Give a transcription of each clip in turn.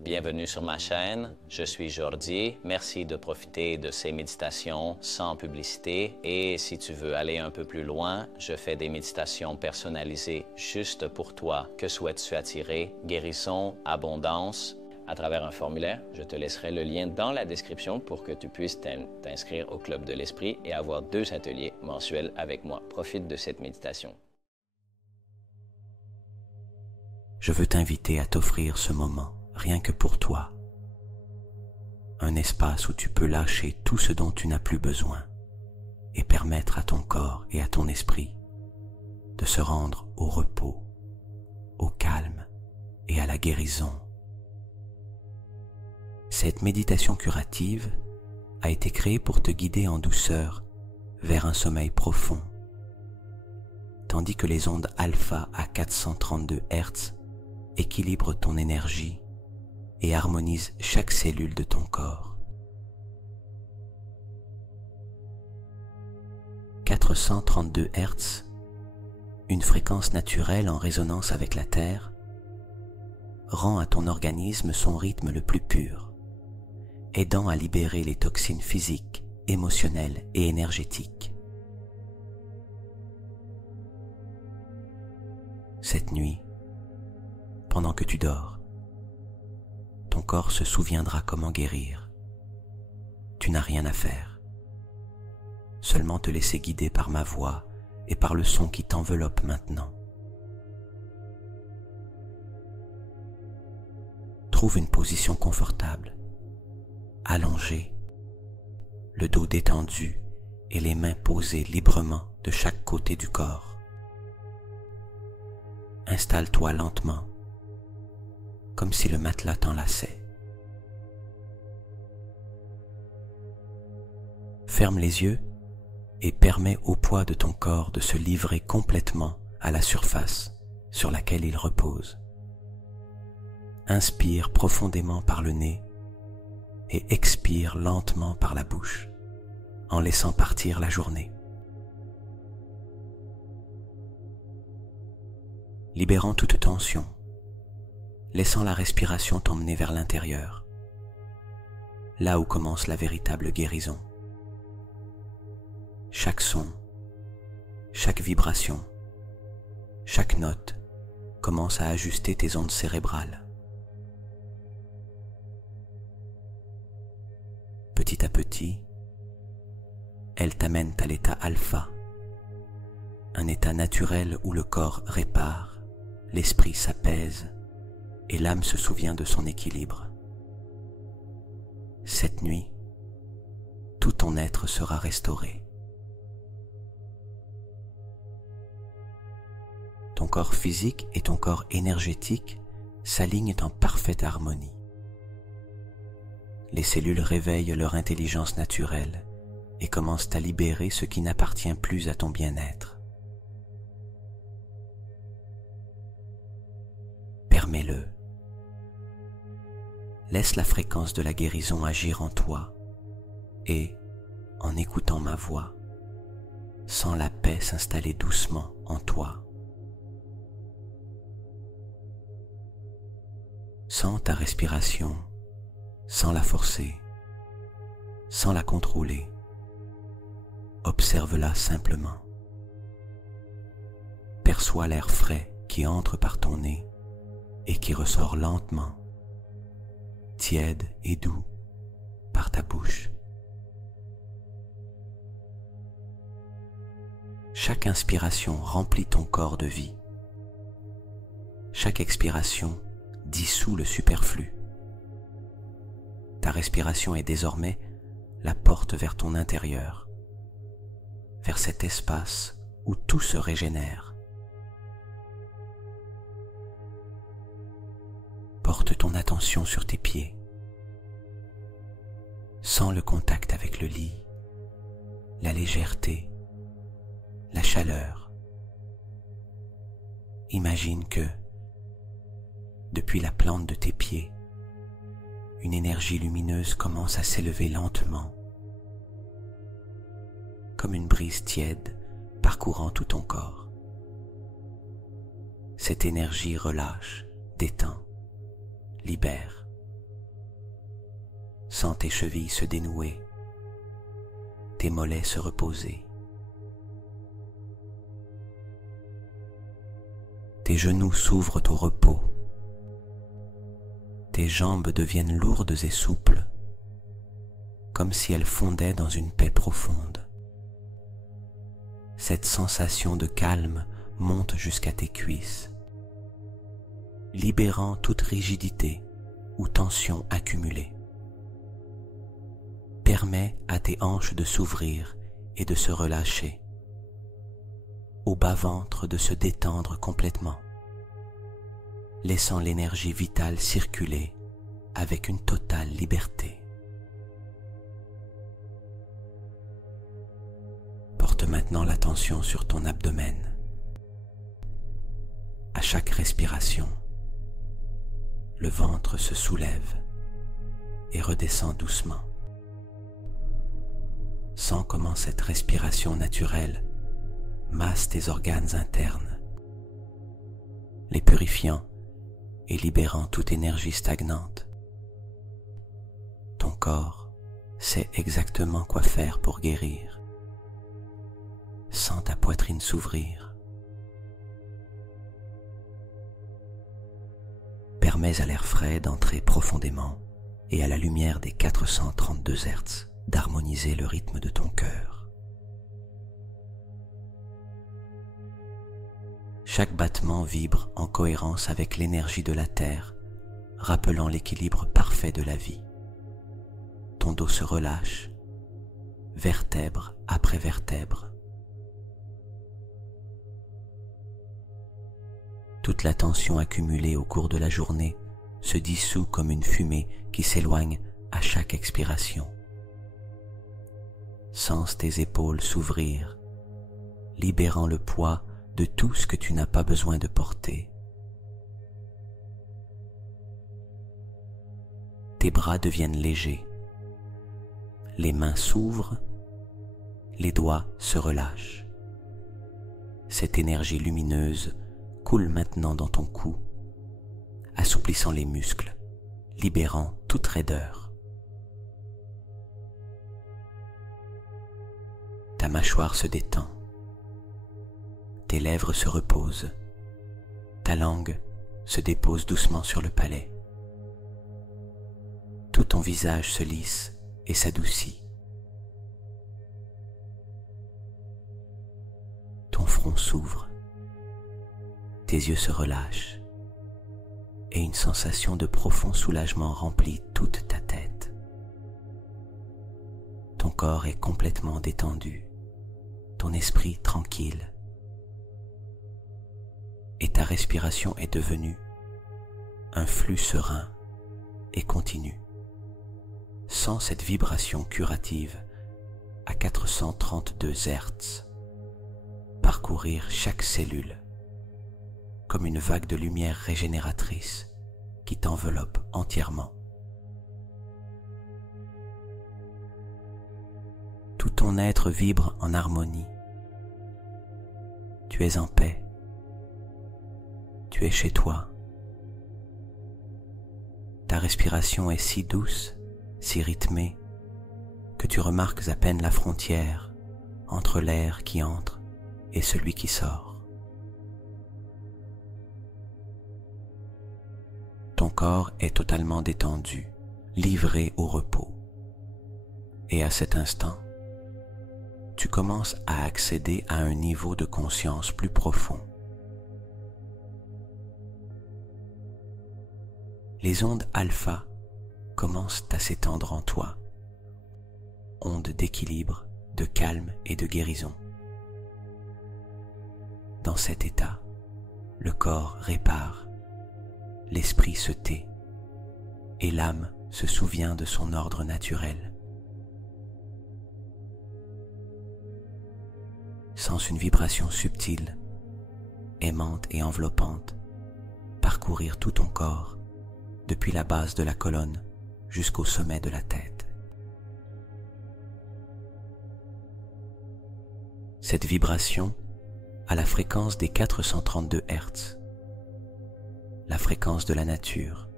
bienvenue sur ma chaîne. Je suis Jordi. Merci de profiter de ces méditations sans publicité. Et si tu veux aller un peu plus loin, je fais des méditations personnalisées juste pour toi. Que souhaites-tu attirer? Guérison, abondance, à travers un formulaire. Je te laisserai le lien dans la description pour que tu puisses t'inscrire au Club de l'Esprit et avoir 2 ateliers mensuels avec moi. Profite de cette méditation. Je veux t'inviter à t'offrir ce moment, rien que pour toi. Un espace où tu peux lâcher tout ce dont tu n'as plus besoin et permettre à ton corps et à ton esprit de se rendre au repos, au calme et à la guérison. Cette méditation curative a été créée pour te guider en douceur vers un sommeil profond, tandis que les ondes alpha à 432 Hz équilibrent ton énergie et harmonisent chaque cellule de ton corps. 432 Hz, une fréquence naturelle en résonance avec la Terre, rend à ton organisme son rythme le plus pur, aidant à libérer les toxines physiques, émotionnelles et énergétiques. Cette nuit, pendant que tu dors, ton corps se souviendra comment guérir. Tu n'as rien à faire, seulement te laisser guider par ma voix et par le son qui t'enveloppe maintenant. Trouve une position confortable, allongé, le dos détendu et les mains posées librement de chaque côté du corps. Installe-toi lentement, comme si le matelas t'enlaçait. Ferme les yeux et permets au poids de ton corps de se livrer complètement à la surface sur laquelle il repose. Inspire profondément par le nez et expire lentement par la bouche, en laissant partir la journée. Libérant toute tension, laissant la respiration t'emmener vers l'intérieur, là où commence la véritable guérison. Chaque son, chaque vibration, chaque note commence à ajuster tes ondes cérébrales. Petit à petit, elles t'amènent à l'état alpha, un état naturel où le corps répare, l'esprit s'apaise et l'âme se souvient de son équilibre. Cette nuit, tout ton être sera restauré. Ton corps physique et ton corps énergétique s'alignent en parfaite harmonie. Les cellules réveillent leur intelligence naturelle et commencent à libérer ce qui n'appartient plus à ton bien-être. Permets-le. Laisse la fréquence de la guérison agir en toi et, en écoutant ma voix, sens la paix s'installer doucement en toi. Sens ta respiration sans la forcer, sans la contrôler. Observe-la simplement. Perçois l'air frais qui entre par ton nez et qui ressort lentement, tiède et doux, par ta bouche. Chaque inspiration remplit ton corps de vie. Chaque expiration dissout le superflu. Ta respiration est désormais la porte vers ton intérieur, vers cet espace où tout se régénère. Porte ton attention sur tes pieds. Sens le contact avec le lit, la légèreté, la chaleur. Imagine que, depuis la plante de tes pieds, une énergie lumineuse commence à s'élever lentement, comme une brise tiède parcourant tout ton corps. Cette énergie relâche, détend, libère Sens tes chevilles se dénouer, tes mollets se reposer. Tes genoux s'ouvrent au repos. Tes jambes deviennent lourdes et souples, comme si elles fondaient dans une paix profonde. Cette sensation de calme monte jusqu'à tes cuisses, libérant toute rigidité ou tension accumulée. Permets à tes hanches de s'ouvrir et de se relâcher, au bas-ventre de se détendre complètement, laissant l'énergie vitale circuler avec une totale liberté. Porte maintenant l'attention sur ton abdomen. À chaque respiration, le ventre se soulève et redescend doucement. Sens comment cette respiration naturelle masse tes organes internes, les purifiant et libérant toute énergie stagnante. Ton corps sait exactement quoi faire pour guérir. Sens ta poitrine s'ouvrir. Permets à l'air frais d'entrer profondément et à la lumière des 432 Hz d'harmoniser le rythme de ton cœur. Chaque battement vibre en cohérence avec l'énergie de la Terre, rappelant l'équilibre parfait de la vie. Ton dos se relâche, vertèbre après vertèbre. Toute la tension accumulée au cours de la journée se dissout comme une fumée qui s'éloigne à chaque expiration. Sens tes épaules s'ouvrir, libérant le poids de tout ce que tu n'as pas besoin de porter. Tes bras deviennent légers, les mains s'ouvrent, les doigts se relâchent. Cette énergie lumineuse coule maintenant dans ton cou, assouplissant les muscles, libérant toute raideur. Ta mâchoire se détend, tes lèvres se reposent, ta langue se dépose doucement sur le palais. Tout ton visage se lisse et s'adoucit. Ton front s'ouvre, tes yeux se relâchent et une sensation de profond soulagement remplit toute ta tête. Ton corps est complètement détendu, ton esprit tranquille et ta respiration est devenue un flux serein et continu. Sens cette vibration curative à 432 Hz parcourir chaque cellule comme une vague de lumière régénératrice qui t'enveloppe entièrement. Tout ton être vibre en harmonie. Tu es en paix. Tu es chez toi. Ta respiration est si douce, si rythmée, que tu remarques à peine la frontière entre l'air qui entre et celui qui sort. Ton corps est totalement détendu, livré au repos. Et à cet instant, tu commences à accéder à un niveau de conscience plus profond. Les ondes alpha commencent à s'étendre en toi, ondes d'équilibre, de calme et de guérison. Dans cet état, le corps répare, l'esprit se tait et l'âme se souvient de son ordre naturel. Sens une vibration subtile, aimante et enveloppante parcourir tout ton corps, depuis la base de la colonne jusqu'au sommet de la tête. Cette vibration a la fréquence des 432 Hz, la fréquence de la nature,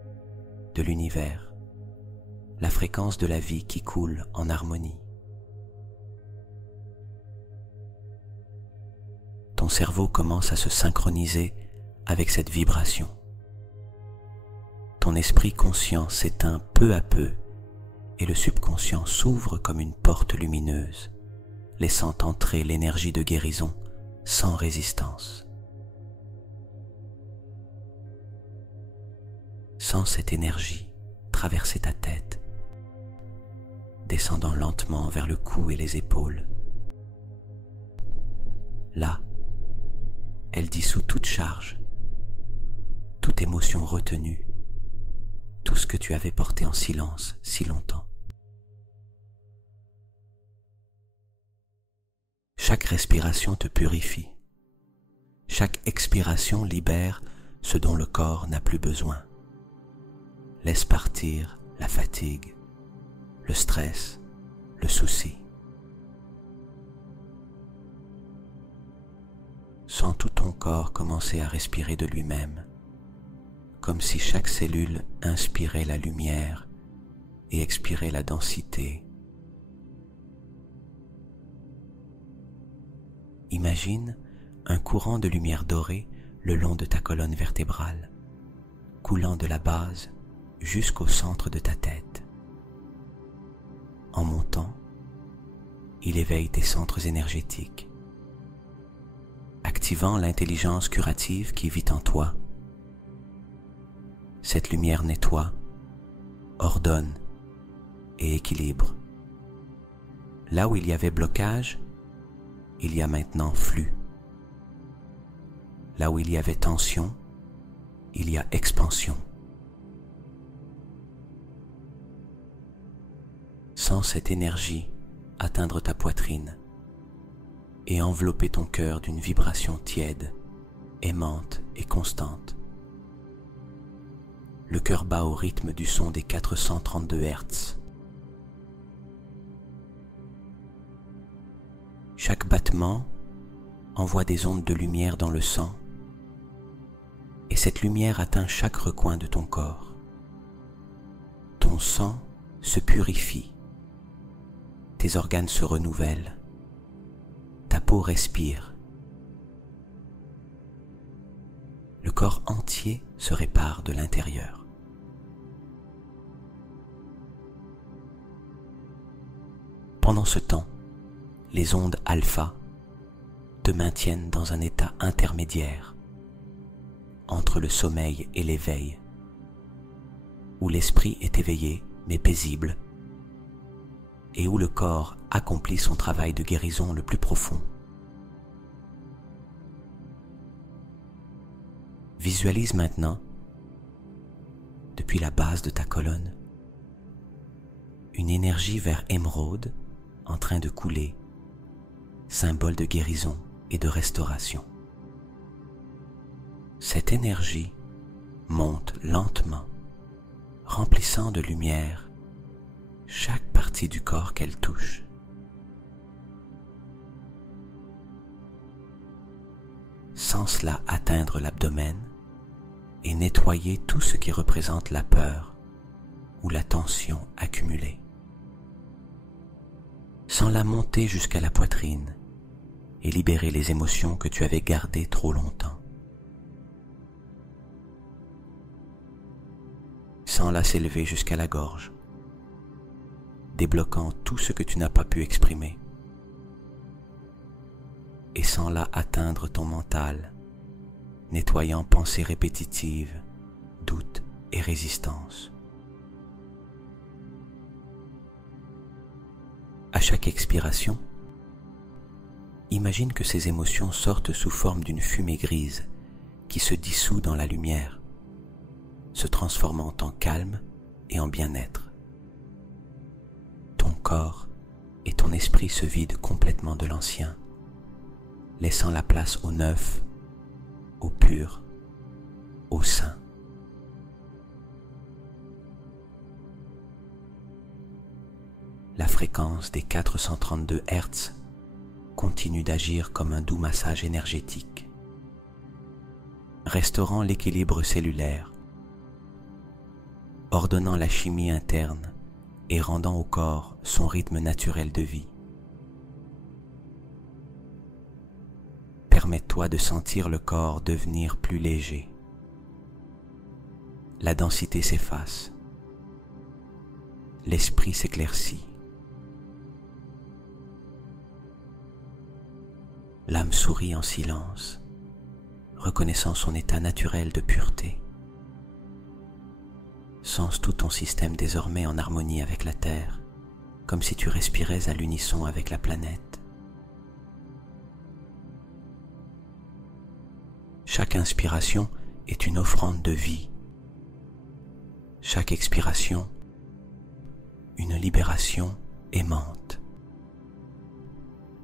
de l'univers, la fréquence de la vie qui coule en harmonie. Ton cerveau commence à se synchroniser avec cette vibration. Ton esprit conscient s'éteint peu à peu et le subconscient s'ouvre comme une porte lumineuse, laissant entrer l'énergie de guérison sans résistance. Sens cette énergie traverser ta tête, descendant lentement vers le cou et les épaules. Là, elle dissout toute charge, toute émotion retenue, tout ce que tu avais porté en silence si longtemps. Chaque respiration te purifie. Chaque expiration libère ce dont le corps n'a plus besoin. Laisse partir la fatigue, le stress, le souci. Sens tout ton corps commencer à respirer de lui-même, comme si chaque cellule inspirait la lumière et expirait la densité. Imagine un courant de lumière dorée le long de ta colonne vertébrale, coulant de la base jusqu'au centre de ta tête. En montant, il éveille tes centres énergétiques, activant l'intelligence curative qui vit en toi. Cette lumière nettoie, ordonne et équilibre. Là où il y avait blocage, il y a maintenant flux. Là où il y avait tension, il y a expansion. Sens cette énergie atteindre ta poitrine et envelopper ton cœur d'une vibration tiède, aimante et constante. Le cœur bat au rythme du son des 432 Hz. Chaque battement envoie des ondes de lumière dans le sang et cette lumière atteint chaque recoin de ton corps. Ton sang se purifie, tes organes se renouvellent, ta peau respire. Le corps entier se répare de l'intérieur. Pendant ce temps, les ondes alpha te maintiennent dans un état intermédiaire entre le sommeil et l'éveil, où l'esprit est éveillé mais paisible, et où le corps accomplit son travail de guérison le plus profond. Visualise maintenant, depuis la base de ta colonne, une énergie vers émeraude en train de couler, symbole de guérison et de restauration. Cette énergie monte lentement, remplissant de lumière chaque partie du corps qu'elle touche. Sens-la atteindre l'abdomen et nettoyer tout ce qui représente la peur ou la tension accumulée. Sens-la monter jusqu'à la poitrine et libérer les émotions que tu avais gardées trop longtemps. Sens-la s'élever jusqu'à la gorge, débloquant tout ce que tu n'as pas pu exprimer. Et sens-la atteindre ton mental, nettoyant pensées répétitives, doutes et résistances. À chaque expiration, imagine que ces émotions sortent sous forme d'une fumée grise qui se dissout dans la lumière, se transformant en calme et en bien-être. Ton corps et ton esprit se vident complètement de l'ancien, laissant la place au neuf, au pur, au saint. La fréquence des 432 Hz continue d'agir comme un doux massage énergétique, restaurant l'équilibre cellulaire, ordonnant la chimie interne et rendant au corps son rythme naturel de vie. Permets-toi de sentir le corps devenir plus léger. La densité s'efface. L'esprit s'éclaircit. L'âme sourit en silence, reconnaissant son état naturel de pureté. Sens tout ton système désormais en harmonie avec la Terre, comme si tu respirais à l'unisson avec la planète. Chaque inspiration est une offrande de vie. Chaque expiration, une libération aimante.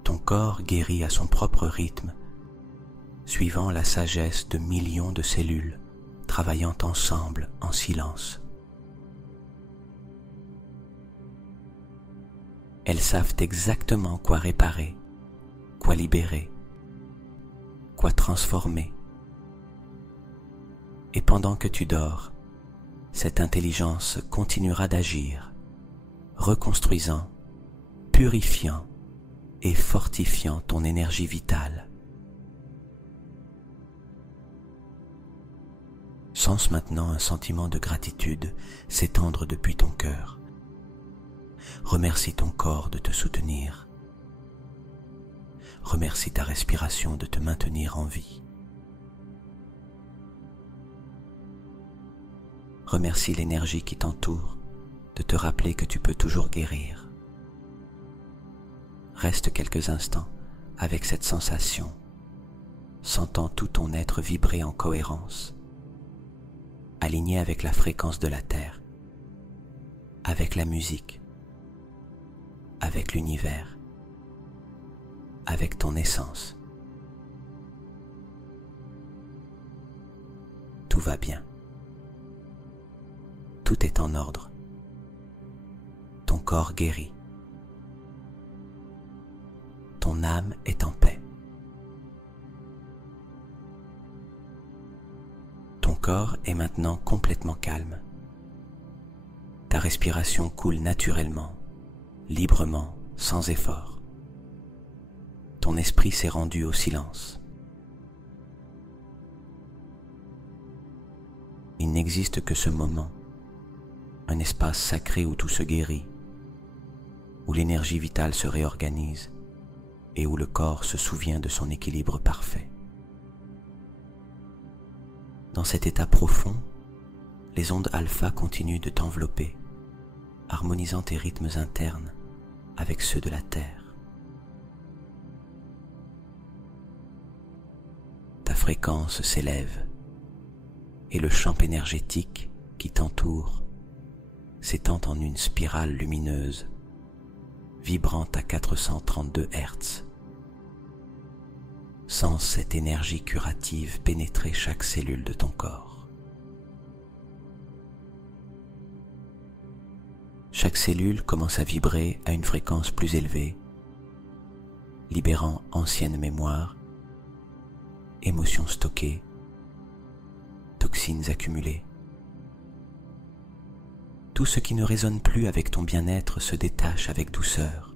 Ton corps guérit à son propre rythme, suivant la sagesse de millions de cellules travaillant ensemble en silence. Elles savent exactement quoi réparer, quoi libérer, quoi transformer. Et pendant que tu dors, cette intelligence continuera d'agir, reconstruisant, purifiant et fortifiant ton énergie vitale. Sens maintenant un sentiment de gratitude s'étendre depuis ton cœur. Remercie ton corps de te soutenir. Remercie ta respiration de te maintenir en vie. Remercie l'énergie qui t'entoure de te rappeler que tu peux toujours guérir. Reste quelques instants avec cette sensation, sentant tout ton être vibrer en cohérence, aligné avec la fréquence de la Terre, avec la musique, avec l'univers, avec ton essence. Tout va bien. Tout est en ordre. Ton corps guérit. Ton âme est en paix. Ton corps est maintenant complètement calme. Ta respiration coule naturellement, librement, sans effort. Ton esprit s'est rendu au silence. Il n'existe que ce moment, un espace sacré où tout se guérit, où l'énergie vitale se réorganise et où le corps se souvient de son équilibre parfait. Dans cet état profond, les ondes alpha continuent de t'envelopper, harmonisant tes rythmes internes avec ceux de la Terre. Ta fréquence s'élève et le champ énergétique qui t'entoure s'étend en une spirale lumineuse, vibrant à 432 Hz. Sens cette énergie curative pénétrer chaque cellule de ton corps. Chaque cellule commence à vibrer à une fréquence plus élevée, libérant anciennes mémoires, émotions stockées, toxines accumulées. Tout ce qui ne résonne plus avec ton bien-être se détache avec douceur,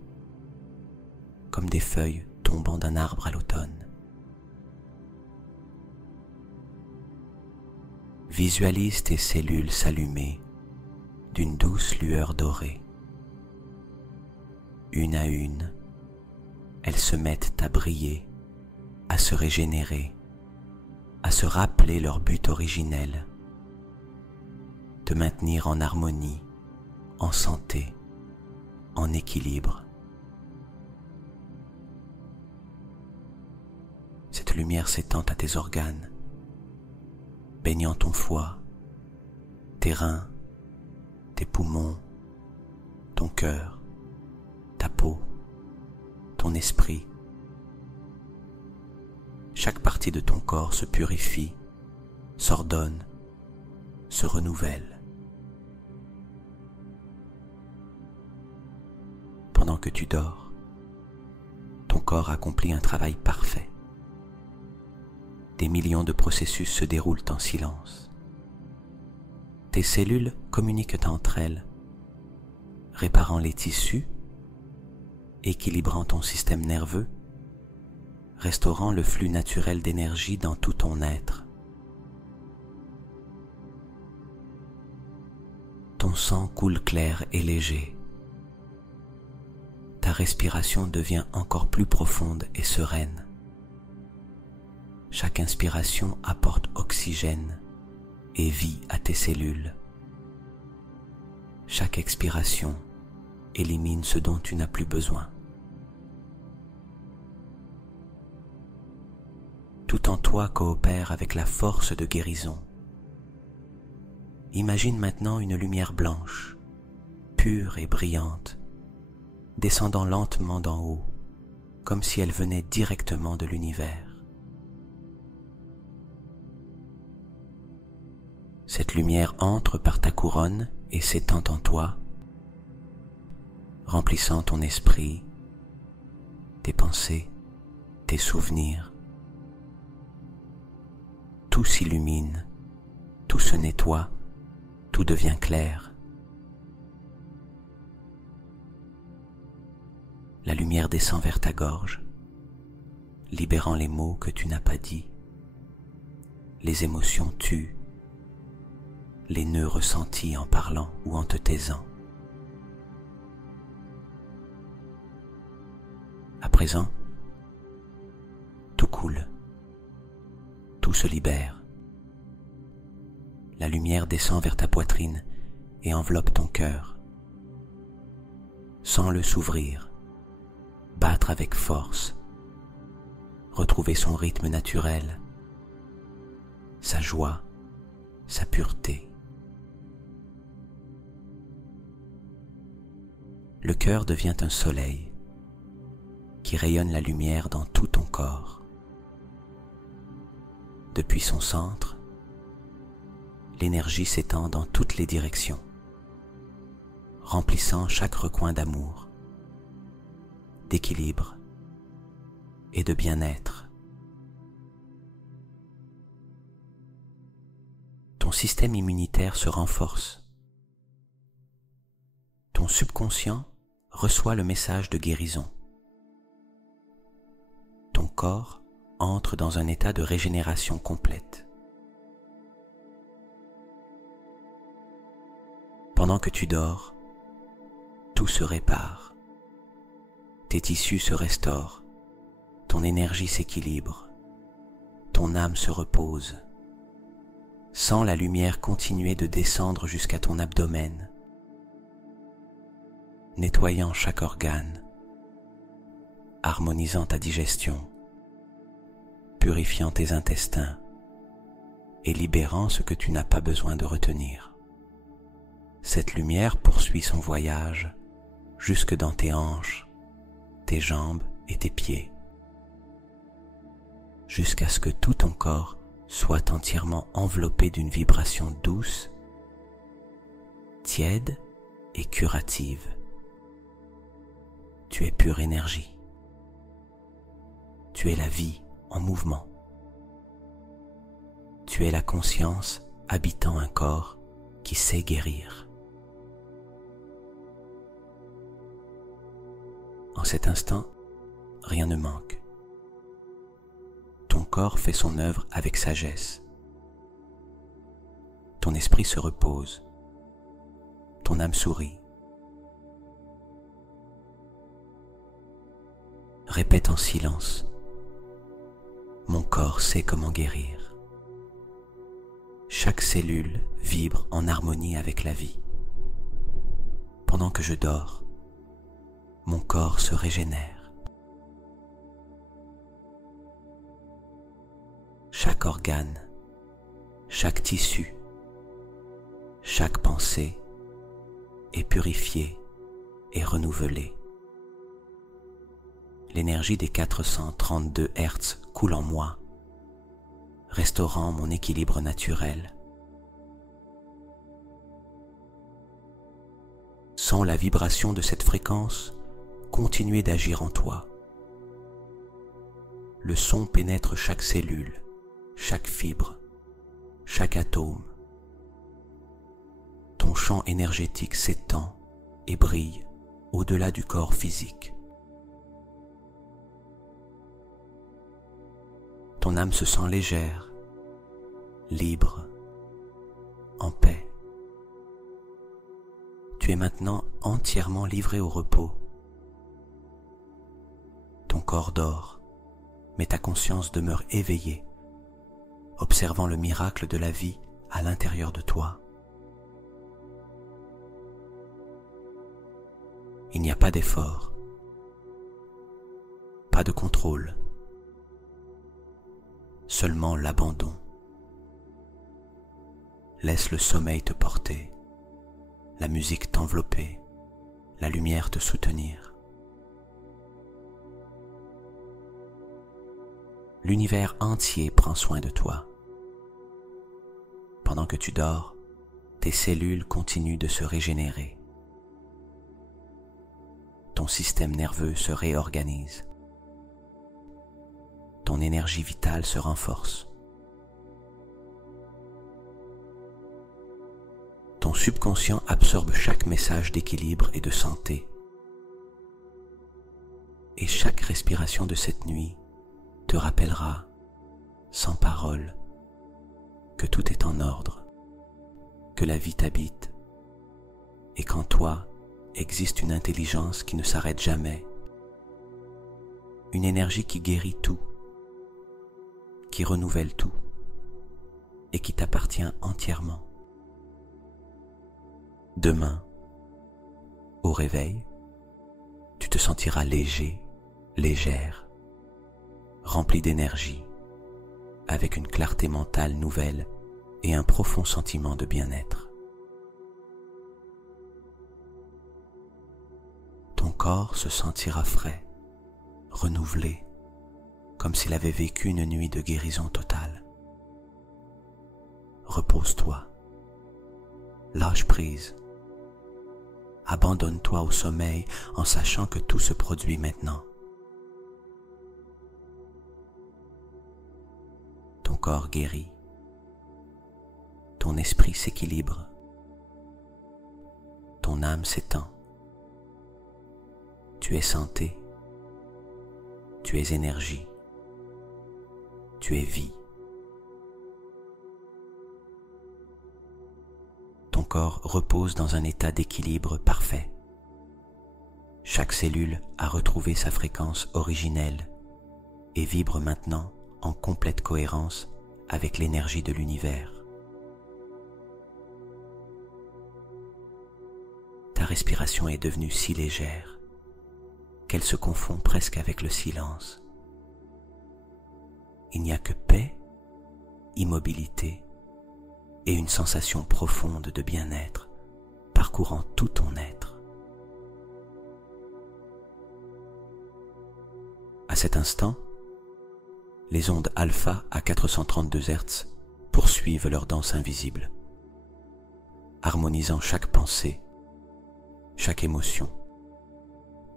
comme des feuilles tombant d'un arbre à l'automne. Visualise tes cellules s'allumer d'une douce lueur dorée. Une à une, elles se mettent à briller, à se régénérer, à se rappeler leur but originel, te maintenir en harmonie, en santé, en équilibre. Cette lumière s'étend à tes organes, baignant ton foie, tes reins, tes poumons, ton cœur, ta peau, ton esprit. Chaque partie de ton corps se purifie, s'ordonne, se renouvelle. Pendant que tu dors, ton corps accomplit un travail parfait. Des millions de processus se déroulent en silence. Tes cellules communiquent entre elles, réparant les tissus, équilibrant ton système nerveux, restaurant le flux naturel d'énergie dans tout ton être. Ton sang coule clair et léger. Ta respiration devient encore plus profonde et sereine. Chaque inspiration apporte oxygène et vie à tes cellules. Chaque expiration élimine ce dont tu n'as plus besoin. Tout en toi coopère avec la force de guérison. Imagine maintenant une lumière blanche, pure et brillante, descendant lentement d'en haut, comme si elle venait directement de l'univers. Cette lumière entre par ta couronne et s'étend en toi, remplissant ton esprit, tes pensées, tes souvenirs. Tout s'illumine, tout se nettoie, tout devient clair. La lumière descend vers ta gorge, libérant les mots que tu n'as pas dits. Les émotions tuent, les nœuds ressentis en parlant ou en te taisant. À présent, tout coule, tout se libère. La lumière descend vers ta poitrine et enveloppe ton cœur. Sens-le s'ouvrir, battre avec force, retrouver son rythme naturel, sa joie, sa pureté. Le cœur devient un soleil qui rayonne la lumière dans tout ton corps. Depuis son centre, l'énergie s'étend dans toutes les directions, remplissant chaque recoin d'amour, d'équilibre et de bien-être. Ton système immunitaire se renforce. Ton subconscient reçoit le message de guérison. Ton corps entre dans un état de régénération complète. Pendant que tu dors, tout se répare. Tes tissus se restaurent, ton énergie s'équilibre, ton âme se repose. Sens la lumière continuer de descendre jusqu'à ton abdomen, nettoyant chaque organe, harmonisant ta digestion, purifiant tes intestins et libérant ce que tu n'as pas besoin de retenir. Cette lumière poursuit son voyage jusque dans tes hanches, tes jambes et tes pieds, jusqu'à ce que tout ton corps soit entièrement enveloppé d'une vibration douce, tiède et curative. Tu es pure énergie. Tu es la vie en mouvement. Tu es la conscience habitant un corps qui sait guérir. En cet instant, rien ne manque. Ton corps fait son œuvre avec sagesse. Ton esprit se repose. Ton âme sourit. Répète en silence. Mon corps sait comment guérir. Chaque cellule vibre en harmonie avec la vie. Pendant que je dors, mon corps se régénère. Chaque organe, chaque tissu, chaque pensée est purifiée et renouvelée. L'énergie des 432 Hz coule en moi, restaurant mon équilibre naturel. Sens la vibration de cette fréquence continuer d'agir en toi. Le son pénètre chaque cellule, chaque fibre, chaque atome. Ton champ énergétique s'étend, et brille au-delà du corps physique. Ton âme se sent légère, libre, en paix. Tu es maintenant entièrement livré au repos. Ton corps dort, mais ta conscience demeure éveillée, observant le miracle de la vie à l'intérieur de toi. Il n'y a pas d'effort, pas de contrôle, seulement l'abandon. Laisse le sommeil te porter, la musique t'envelopper, la lumière te soutenir. L'univers entier prend soin de toi. Pendant que tu dors, tes cellules continuent de se régénérer. Ton système nerveux se réorganise. Ton énergie vitale se renforce. Ton subconscient absorbe chaque message d'équilibre et de santé. Et chaque respiration de cette nuit te rappellera, sans parole, que tout est en ordre, que la vie t'habite et qu'en toi existe une intelligence qui ne s'arrête jamais, une énergie qui guérit tout, qui renouvelle tout et qui t'appartient entièrement. Demain, au réveil, tu te sentiras léger, légère, rempli d'énergie, avec une clarté mentale nouvelle et un profond sentiment de bien-être. Ton corps se sentira frais, renouvelé, comme s'il avait vécu une nuit de guérison totale. Repose-toi, lâche prise, abandonne-toi au sommeil en sachant que tout se produit maintenant. Ton corps guérit, ton esprit s'équilibre, ton âme s'étend. Tu es santé, tu es énergie, tu es vie. Ton corps repose dans un état d'équilibre parfait. Chaque cellule a retrouvé sa fréquence originelle et vibre maintenant en complète cohérence avec l'énergie de l'univers. Ta respiration est devenue si légère qu'elle se confond presque avec le silence. Il n'y a que paix, immobilité et une sensation profonde de bien-être parcourant tout ton être. À cet instant, les ondes alpha à 432 Hz poursuivent leur danse invisible, harmonisant chaque pensée, chaque émotion,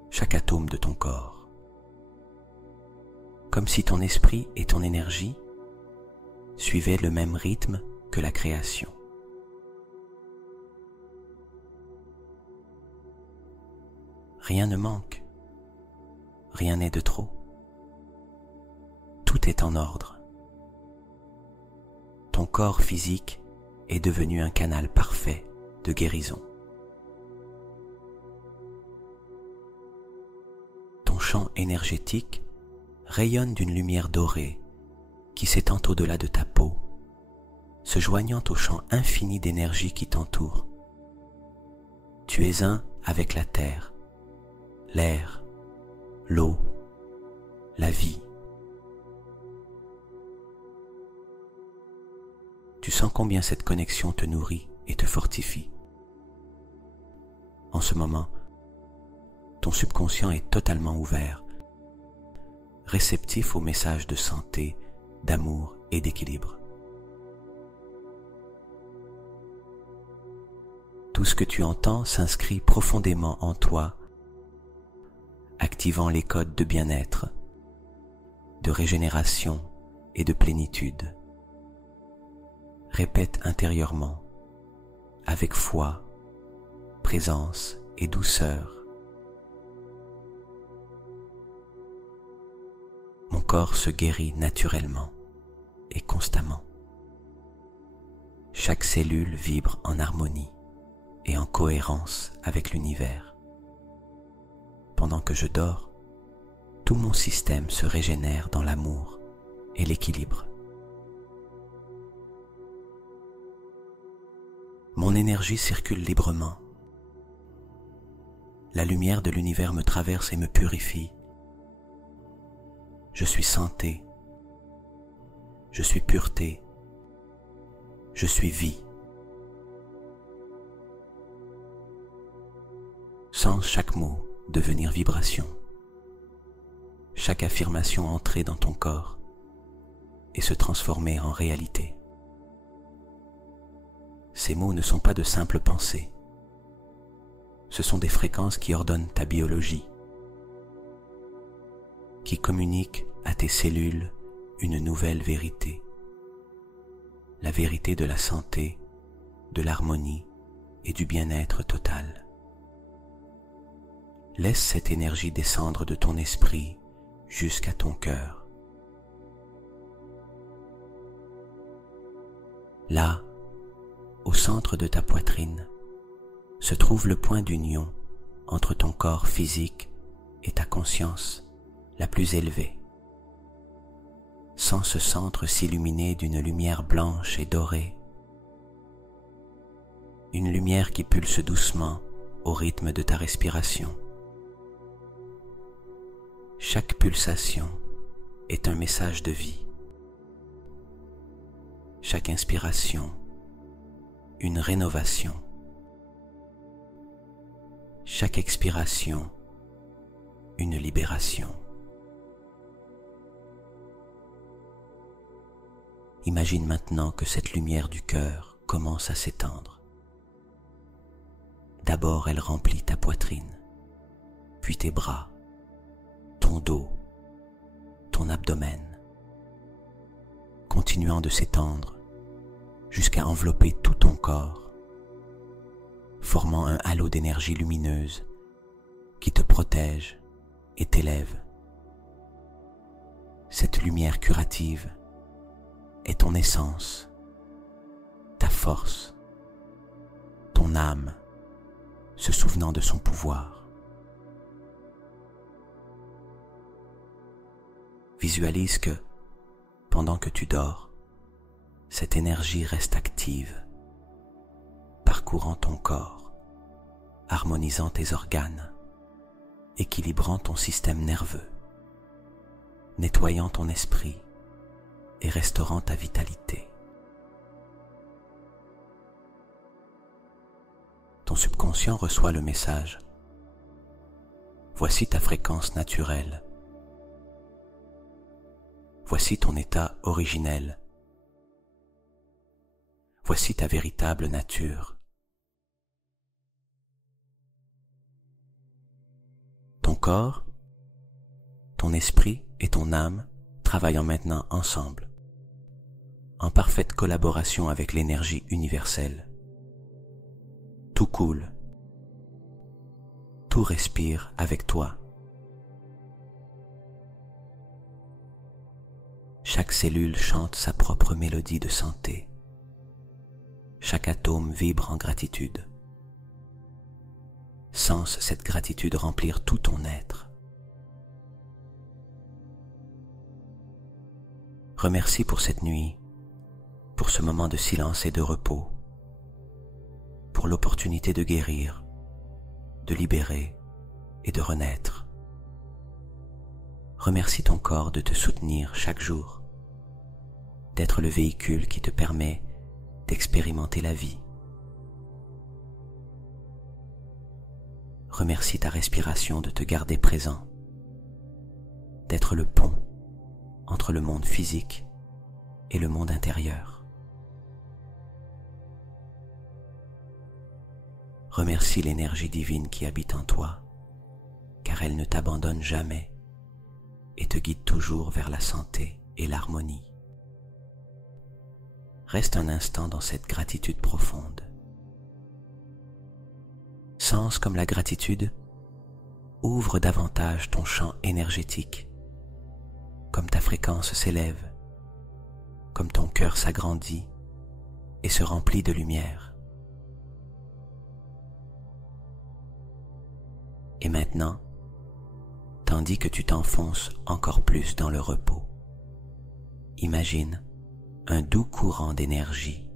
chaque atome de ton corps. Comme si ton esprit et ton énergie suivaient le même rythme que la création. Rien ne manque, rien n'est de trop. Tout est en ordre. Ton corps physique est devenu un canal parfait de guérison. Ton champ énergétique rayonne d'une lumière dorée qui s'étend au-delà de ta peau, se joignant au champ infini d'énergie qui t'entoure. Tu es un avec la terre, l'air, l'eau, la vie. Tu sens combien cette connexion te nourrit et te fortifie. En ce moment, ton subconscient est totalement ouvert, réceptif aux messages de santé, d'amour et d'équilibre. Tout ce que tu entends s'inscrit profondément en toi, activant les codes de bien-être, de régénération et de plénitude. Répète intérieurement, avec foi, présence et douceur. Mon corps se guérit naturellement et constamment. Chaque cellule vibre en harmonie et en cohérence avec l'univers. Pendant que je dors, tout mon système se régénère dans l'amour et l'équilibre. Mon énergie circule librement. La lumière de l'univers me traverse et me purifie. Je suis santé. Je suis pureté. Je suis vie. Sens chaque mot devenir vibration. Chaque affirmation entrer dans ton corps et se transformer en réalité. Ces mots ne sont pas de simples pensées. Ce sont des fréquences qui ordonnent ta biologie, qui communiquent à tes cellules une nouvelle vérité. La vérité de la santé, de l'harmonie et du bien-être total. Laisse cette énergie descendre de ton esprit jusqu'à ton cœur. Là, au centre de ta poitrine, se trouve le point d'union entre ton corps physique et ta conscience la plus élevée. Sens ce centre s'illuminer d'une lumière blanche et dorée. Une lumière qui pulse doucement au rythme de ta respiration. Chaque pulsation est un message de vie. Chaque inspiration, une rénovation. Chaque expiration, une libération. Imagine maintenant que cette lumière du cœur commence à s'étendre. D'abord, elle remplit ta poitrine, puis tes bras, ton dos, ton abdomen, continuant de s'étendre jusqu'à envelopper tout ton corps, formant un halo d'énergie lumineuse qui te protège et t'élève. Cette lumière curative est ton essence, ta force, ton âme, se souvenant de son pouvoir. Visualise que, pendant que tu dors, cette énergie reste active, parcourant ton corps, harmonisant tes organes, équilibrant ton système nerveux, nettoyant ton esprit et restaurant ta vitalité. Ton subconscient reçoit le message. Voici ta fréquence naturelle. Voici ton état originel. Voici ta véritable nature. Ton corps, ton esprit et ton âme travaillant maintenant ensemble, en parfaite collaboration avec l'énergie universelle. Tout coule, tout respire avec toi. Chaque cellule chante sa propre mélodie de santé. Chaque atome vibre en gratitude. Sens cette gratitude remplir tout ton être. Remercie pour cette nuit, pour ce moment de silence et de repos, pour l'opportunité de guérir, de libérer et de renaître. Remercie ton corps de te soutenir chaque jour, d'être le véhicule qui te permet d'expérimenter la vie. Remercie ta respiration de te garder présent, d'être le pont entre le monde physique et le monde intérieur. Remercie l'énergie divine qui habite en toi, car elle ne t'abandonne jamais et te guide toujours vers la santé et l'harmonie. Reste un instant dans cette gratitude profonde. Sens comme la gratitude ouvre davantage ton champ énergétique, comme ta fréquence s'élève, comme ton cœur s'agrandit et se remplit de lumière. Et maintenant, tandis que tu t'enfonces encore plus dans le repos, imagine un doux courant d'énergie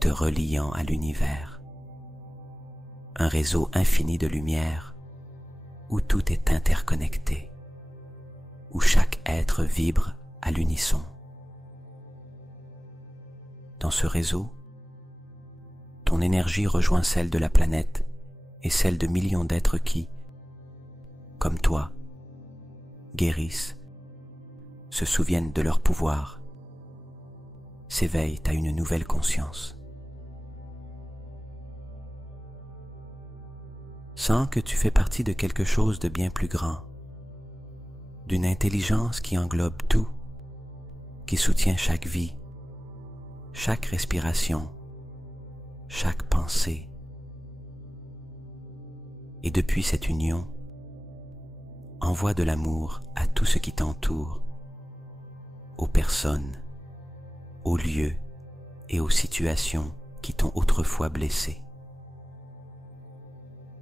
te reliant à l'univers, un réseau infini de lumière où tout est interconnecté, où chaque être vibre à l'unisson. Dans ce réseau, ton énergie rejoint celle de la planète et celle de millions d'êtres qui, comme toi, guérissent, se souviennent de leur pouvoir, s'éveillent à une nouvelle conscience. Sens que tu fais partie de quelque chose de bien plus grand, d'une intelligence qui englobe tout, qui soutient chaque vie, chaque respiration, chaque pensée. Et depuis cette union, envoie de l'amour à tout ce qui t'entoure, aux personnes, aux lieux et aux situations qui t'ont autrefois blessé.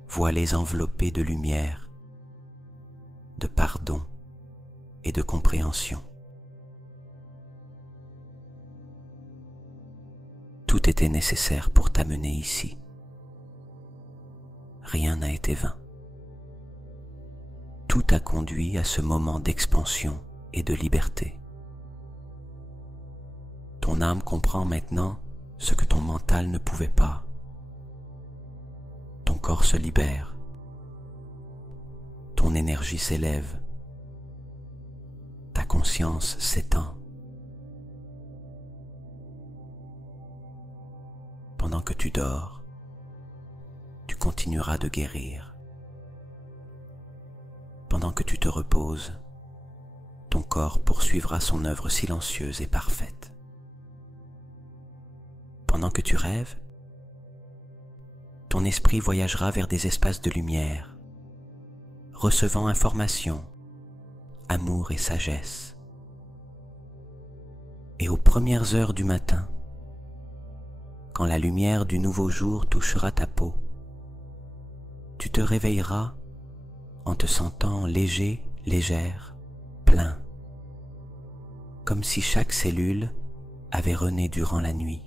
Vois-les enveloppés de lumière, de pardon et de compréhension. Tout était nécessaire pour t'amener ici. Rien n'a été vain. Tout a conduit à ce moment d'expansion et de liberté. Ton âme comprend maintenant ce que ton mental ne pouvait pas. Ton corps se libère. Ton énergie s'élève. Ta conscience s'étend. Pendant que tu dors, tu continueras de guérir. Pendant que tu te reposes, ton corps poursuivra son œuvre silencieuse et parfaite. Pendant que tu rêves, ton esprit voyagera vers des espaces de lumière, recevant information, amour et sagesse. Et aux premières heures du matin, quand la lumière du nouveau jour touchera ta peau, tu te réveilleras en te sentant léger, légère, plein, comme si chaque cellule avait rené durant la nuit.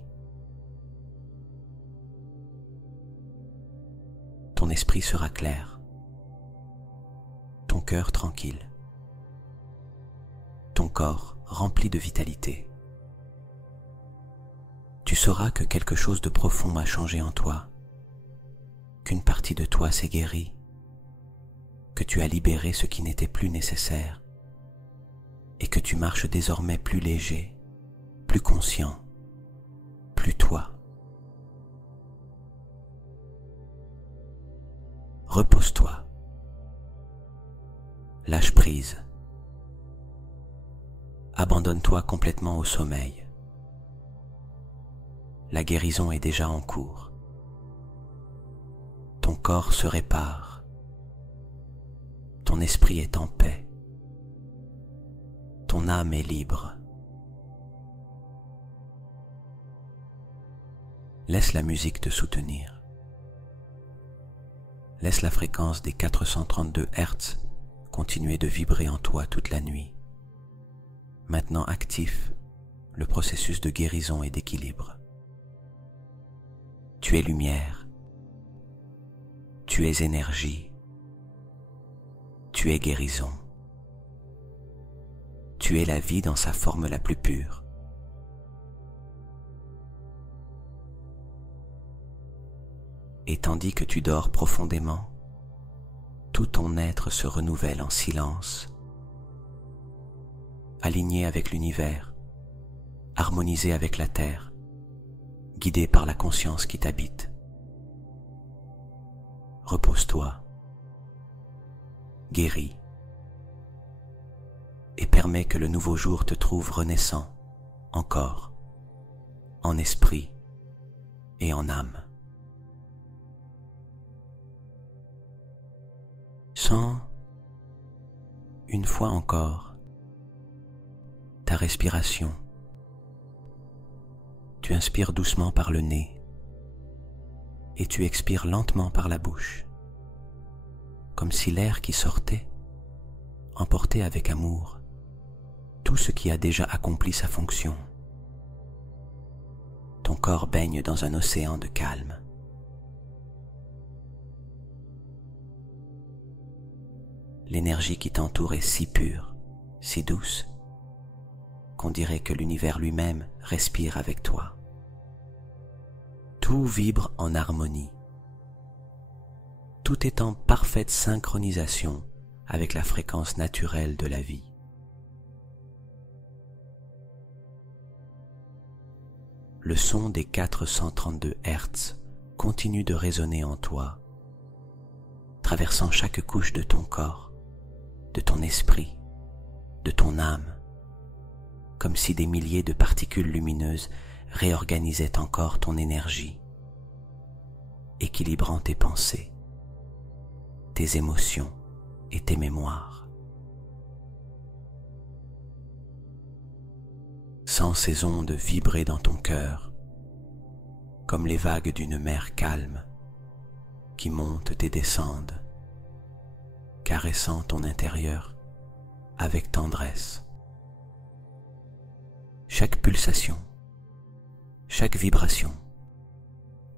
Ton esprit sera clair, ton cœur tranquille, ton corps rempli de vitalité. Tu sauras que quelque chose de profond a changé en toi, qu'une partie de toi s'est guérie, que tu as libéré ce qui n'était plus nécessaire et que tu marches désormais plus léger, plus conscient, plus toi. Repose-toi. Lâche prise. Abandonne-toi complètement au sommeil. La guérison est déjà en cours. Ton corps se répare. Ton esprit est en paix. Ton âme est libre. Laisse la musique te soutenir. Laisse la fréquence des 432 Hz continuer de vibrer en toi toute la nuit. Maintenant actif le processus de guérison et d'équilibre. Tu es lumière. Tu es énergie. Tu es guérison. Tu es la vie dans sa forme la plus pure. Et tandis que tu dors profondément, tout ton être se renouvelle en silence, aligné avec l'univers, harmonisé avec la terre, guidé par la conscience qui t'habite. Repose-toi, guéris, et permets que le nouveau jour te trouve renaissant, encore, en esprit et en âme. Sens, une fois encore, ta respiration. Tu inspires doucement par le nez et tu expires lentement par la bouche, comme si l'air qui sortait emportait avec amour tout ce qui a déjà accompli sa fonction. Ton corps baigne dans un océan de calme. L'énergie qui t'entoure est si pure, si douce, qu'on dirait que l'univers lui-même respire avec toi. Tout vibre en harmonie. Tout est en parfaite synchronisation avec la fréquence naturelle de la vie. Le son des 432 Hz continue de résonner en toi, traversant chaque couche de ton corps, de ton esprit, de ton âme, comme si des milliers de particules lumineuses réorganisaient encore ton énergie, équilibrant tes pensées, tes émotions et tes mémoires. Sens ces ondes vibrer dans ton cœur, comme les vagues d'une mer calme qui montent et descendent, caressant ton intérieur avec tendresse. Chaque pulsation, chaque vibration,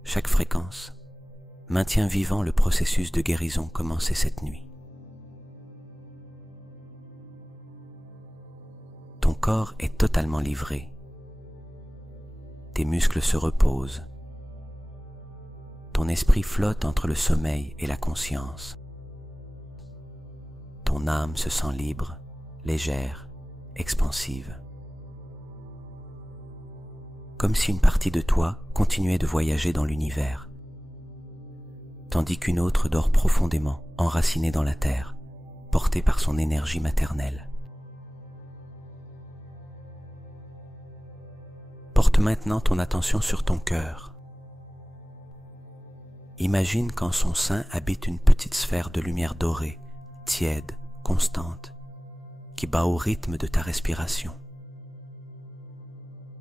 chaque fréquence maintient vivant le processus de guérison commencé cette nuit. Ton corps est totalement livré. Tes muscles se reposent. Ton esprit flotte entre le sommeil et la conscience. Ton âme se sent libre, légère, expansive. Comme si une partie de toi continuait de voyager dans l'univers, tandis qu'une autre dort profondément, enracinée dans la terre, portée par son énergie maternelle. Porte maintenant ton attention sur ton cœur. Imagine qu'en son sein habite une petite sphère de lumière dorée, tiède, constante, qui bat au rythme de ta respiration.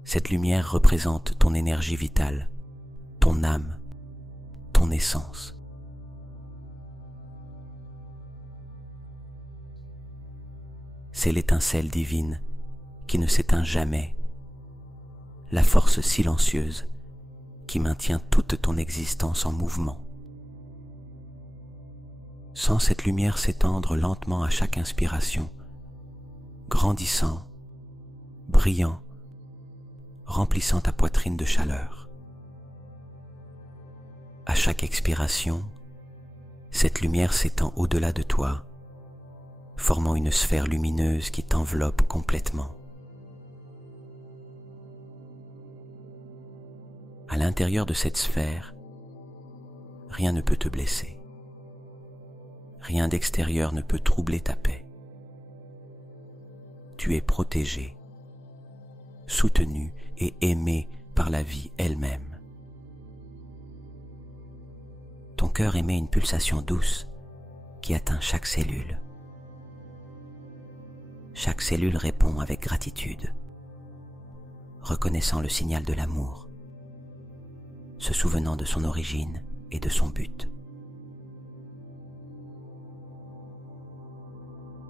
Cette lumière représente ton énergie vitale, ton âme, ton essence. C'est l'étincelle divine qui ne s'éteint jamais, la force silencieuse qui maintient toute ton existence en mouvement. Sens cette lumière s'étendre lentement à chaque inspiration, grandissant, brillant, remplissant ta poitrine de chaleur. À chaque expiration, cette lumière s'étend au-delà de toi, formant une sphère lumineuse qui t'enveloppe complètement. À l'intérieur de cette sphère, rien ne peut te blesser. Rien d'extérieur ne peut troubler ta paix. Tu es protégé, soutenu et aimé par la vie elle-même. Ton cœur émet une pulsation douce qui atteint chaque cellule. Chaque cellule répond avec gratitude, reconnaissant le signal de l'amour, se souvenant de son origine et de son but.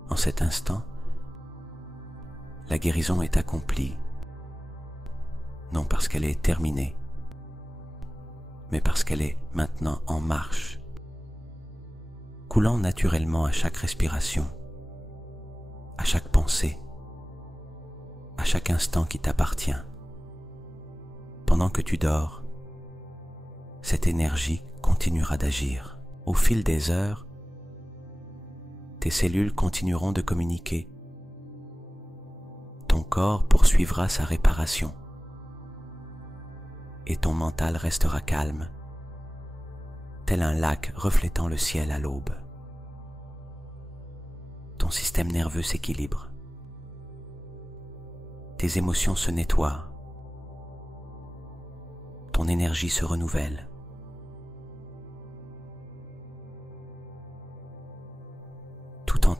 En cet instant, la guérison est accomplie, non parce qu'elle est terminée, mais parce qu'elle est maintenant en marche, coulant naturellement à chaque respiration, à chaque pensée, à chaque instant qui t'appartient. Pendant que tu dors, cette énergie continuera d'agir. Au fil des heures, tes cellules continueront de communiquer. Ton corps poursuivra sa réparation. Et ton mental restera calme, tel un lac reflétant le ciel à l'aube. Ton système nerveux s'équilibre. Tes émotions se nettoient. Ton énergie se renouvelle.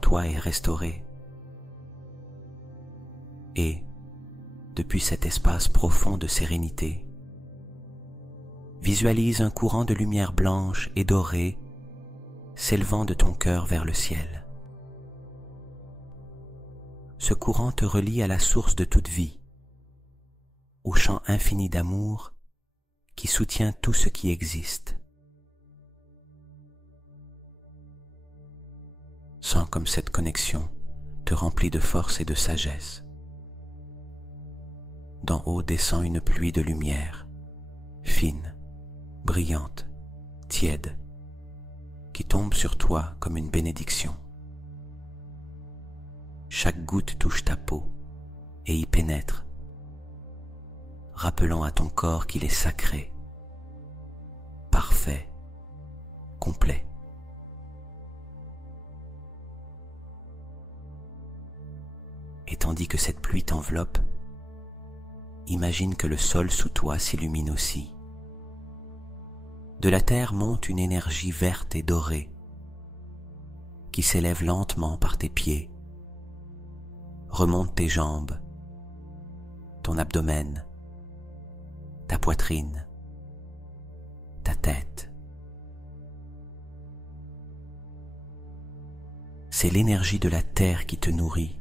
toi est restaurée. Et, depuis cet espace profond de sérénité, visualise un courant de lumière blanche et dorée s'élevant de ton cœur vers le ciel. Ce courant te relie à la source de toute vie, au champ infini d'amour qui soutient tout ce qui existe. Sens comme cette connexion te remplit de force et de sagesse. D'en haut descend une pluie de lumière, fine, brillante, tiède, qui tombe sur toi comme une bénédiction. Chaque goutte touche ta peau et y pénètre, rappelant à ton corps qu'il est sacré, parfait, complet. Et tandis que cette pluie t'enveloppe, imagine que le sol sous toi s'illumine aussi. De la terre monte une énergie verte et dorée qui s'élève lentement par tes pieds, remonte tes jambes, ton abdomen, ta poitrine, ta tête. C'est l'énergie de la terre qui te nourrit,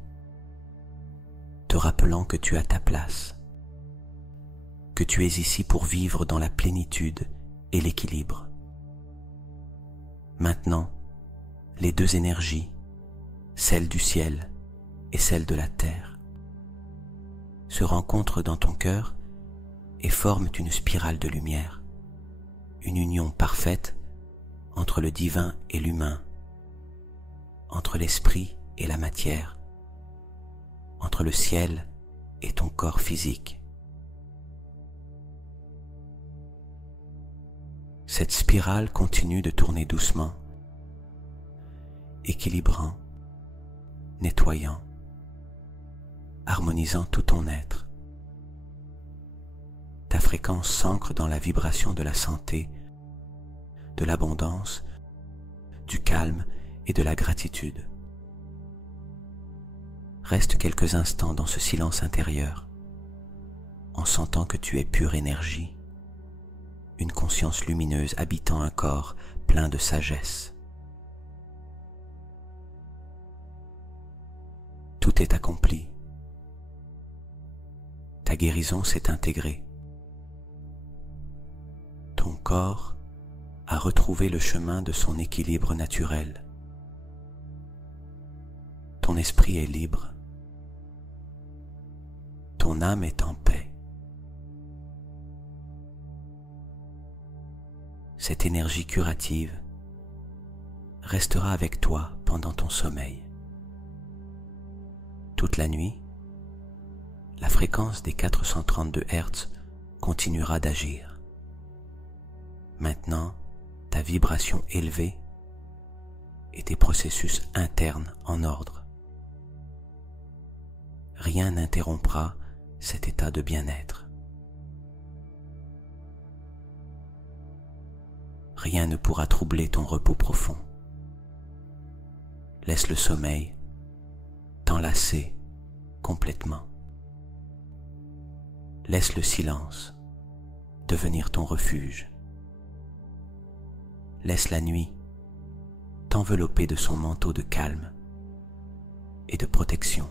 te rappelant que tu as ta place, que tu es ici pour vivre dans la plénitude et l'équilibre. Maintenant, les deux énergies, celle du ciel et celle de la terre, se rencontrent dans ton cœur et forment une spirale de lumière, une union parfaite entre le divin et l'humain, entre l'esprit et la matière, entre le ciel et ton corps physique. Cette spirale continue de tourner doucement, équilibrant, nettoyant, harmonisant tout ton être. Ta fréquence s'ancre dans la vibration de la santé, de l'abondance, du calme et de la gratitude. Reste quelques instants dans ce silence intérieur, en sentant que tu es pure énergie, une conscience lumineuse habitant un corps plein de sagesse. Tout est accompli. Ta guérison s'est intégrée. Ton corps a retrouvé le chemin de son équilibre naturel. Ton esprit est libre. Ton âme est en paix. Cette énergie curative restera avec toi pendant ton sommeil. Toute la nuit, la fréquence des 432 Hz continuera d'agir. Maintenant, ta vibration élevée et tes processus internes en ordre. Rien n'interrompra cet état de bien-être. Rien ne pourra troubler ton repos profond. Laisse le sommeil t'enlacer complètement. Laisse le silence devenir ton refuge. Laisse la nuit t'envelopper de son manteau de calme et de protection.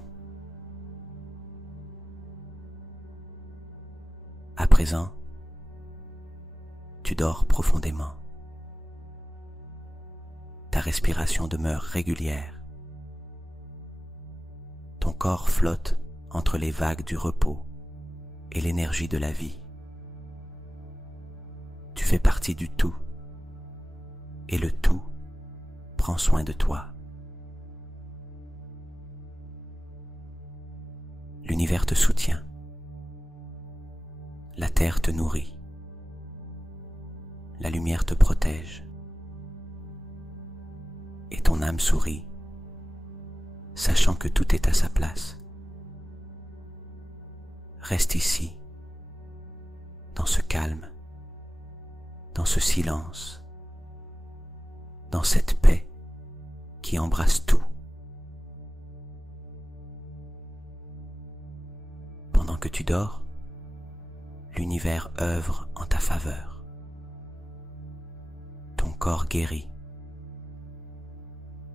À présent, tu dors profondément. Ta respiration demeure régulière. Ton corps flotte entre les vagues du repos et l'énergie de la vie. Tu fais partie du tout, et le tout prend soin de toi. L'univers te soutient. La terre te nourrit. La lumière te protège. Et ton âme sourit, sachant que tout est à sa place. Reste ici, dans ce calme, dans ce silence, dans cette paix qui embrasse tout que tu dors, l'univers œuvre en ta faveur. Ton corps guérit,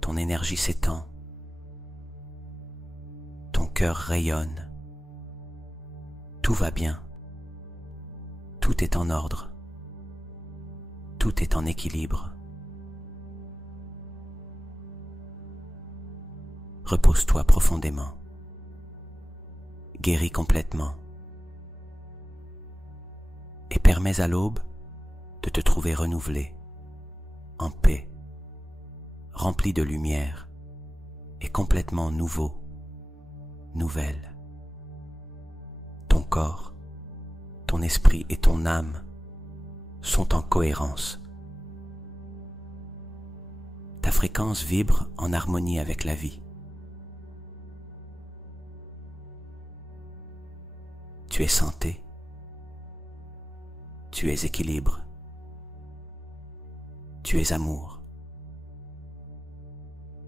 ton énergie s'étend, ton cœur rayonne, tout va bien, tout est en ordre, tout est en équilibre. Repose-toi profondément, guéris complètement et permets à l'aube de te trouver renouvelé, en paix, rempli de lumière et complètement nouveau, nouvelle. Ton corps, ton esprit et ton âme sont en cohérence. Ta fréquence vibre en harmonie avec la vie. Tu es santé, tu es équilibre, tu es amour.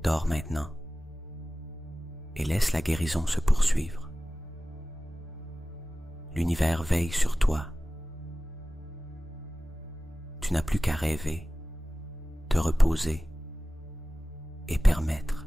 Dors maintenant et laisse la guérison se poursuivre. L'univers veille sur toi. Tu n'as plus qu'à rêver, te reposer et permettre